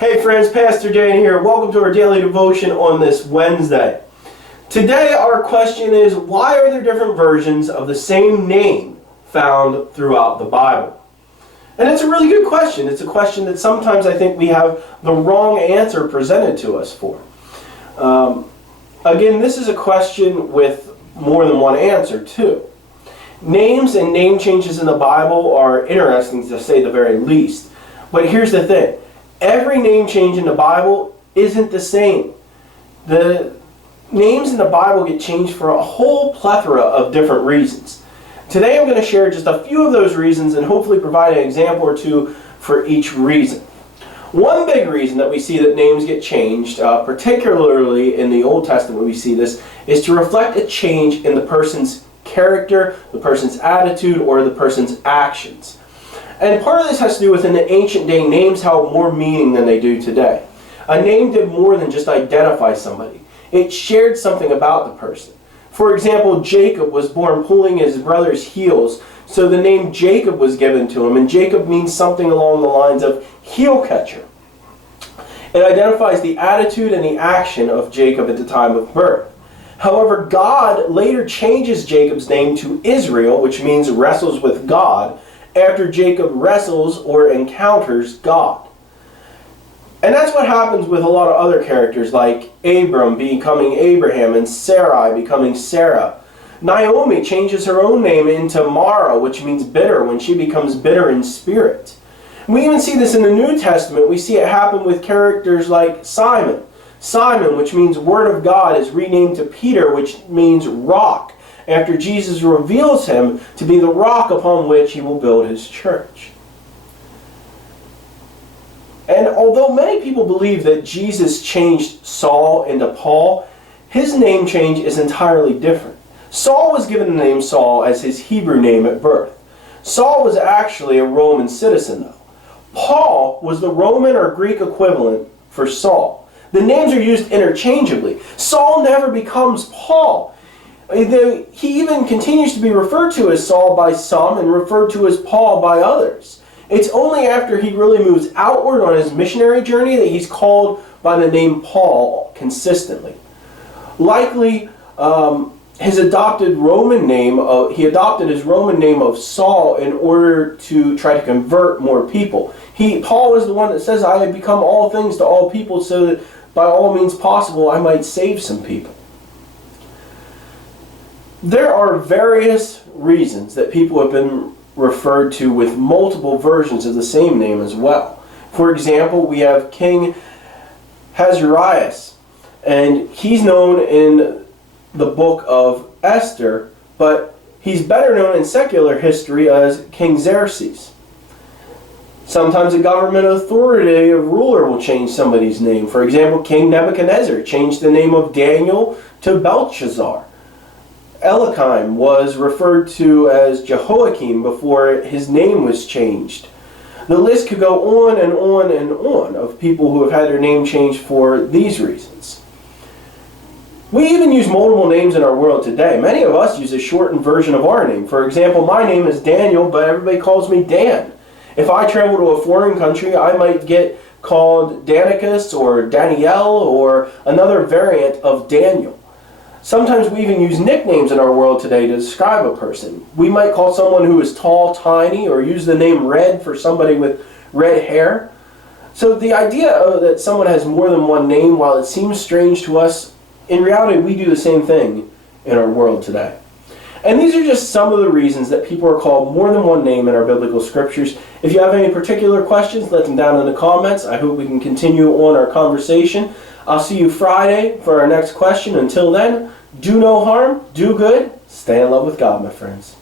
Hey friends, Pastor Dan here. Welcome to our daily devotion on this Wednesday. Today our question is, why are there different versions of the same name found throughout the Bible? And it's a really good question. It's a question that sometimes I think we have the wrong answer presented to us for. Again, this is a question with more than one answer too. Names and name changes in the Bible are interesting, to say the very least. But here's the thing. Every name change in the Bible isn't the same. The names in the Bible get changed for a whole plethora of different reasons. Today I'm going to share just a few of those reasons and hopefully provide an example or two for each reason. One big reason that we see that names get changed, particularly in the Old Testament we see this, is to reflect a change in the person's character, the person's attitude, or the person's actions. And part of this has to do with, in the ancient day, names held more meaning than they do today. A name did more than just identify somebody. It shared something about the person. For example, Jacob was born pulling his brother's heels, so the name Jacob was given to him, and Jacob means something along the lines of heel catcher. It identifies the attitude and the action of Jacob at the time of birth. However, God later changes Jacob's name to Israel, which means wrestles with God, after Jacob wrestles or encounters God. And that's what happens with a lot of other characters, like Abram becoming Abraham and Sarai becoming Sarah. Naomi changes her own name into Mara, which means bitter, when she becomes bitter in spirit. We even see this in the New Testament. We see it happen with characters like Simon. Simon, which means Word of God, is renamed to Peter, which means rock, after Jesus reveals him to be the rock upon which he will build his church. And although many people believe that Jesus changed Saul into Paul, his name change is entirely different. Saul was given the name Saul as his Hebrew name at birth. Saul was actually a Roman citizen, though. Paul was the Roman or Greek equivalent for Saul. The names are used interchangeably. Saul never becomes Paul. He even continues to be referred to as Saul by some and referred to as Paul by others. It's only after he really moves outward on his missionary journey that he's called by the name Paul consistently. Likely, his adopted Roman name, he adopted his Roman name of Saul in order to try to convert more people. Paul is the one that says, I have become all things to all people so that by all means possible I might save some people. There are various reasons that people have been referred to with multiple versions of the same name as well. For example, we have King Ahasuerus, and he's known in the book of Esther, but he's better known in secular history as King Xerxes. Sometimes a government authority, a ruler, will change somebody's name. For example, King Nebuchadnezzar changed the name of Daniel to Belshazzar. Eliakim was referred to as Jehoiakim before his name was changed. The list could go on and on and on of people who have had their name changed for these reasons. We even use multiple names in our world today. Many of us use a shortened version of our name. For example, my name is Daniel, but everybody calls me Dan. If I travel to a foreign country, I might get called Danicus or Danielle or another variant of Daniel. Sometimes we even use nicknames in our world today to describe a person. We might call someone who is tall, tiny, or use the name Red for somebody with red hair. So the idea that someone has more than one name, while it seems strange to us, in reality we do the same thing in our world today. And these are just some of the reasons that people are called more than one name in our biblical scriptures. If you have any particular questions, let them down in the comments. I hope we can continue on our conversation. I'll see you Friday for our next question. Until then, do no harm, do good, stay in love with God, my friends.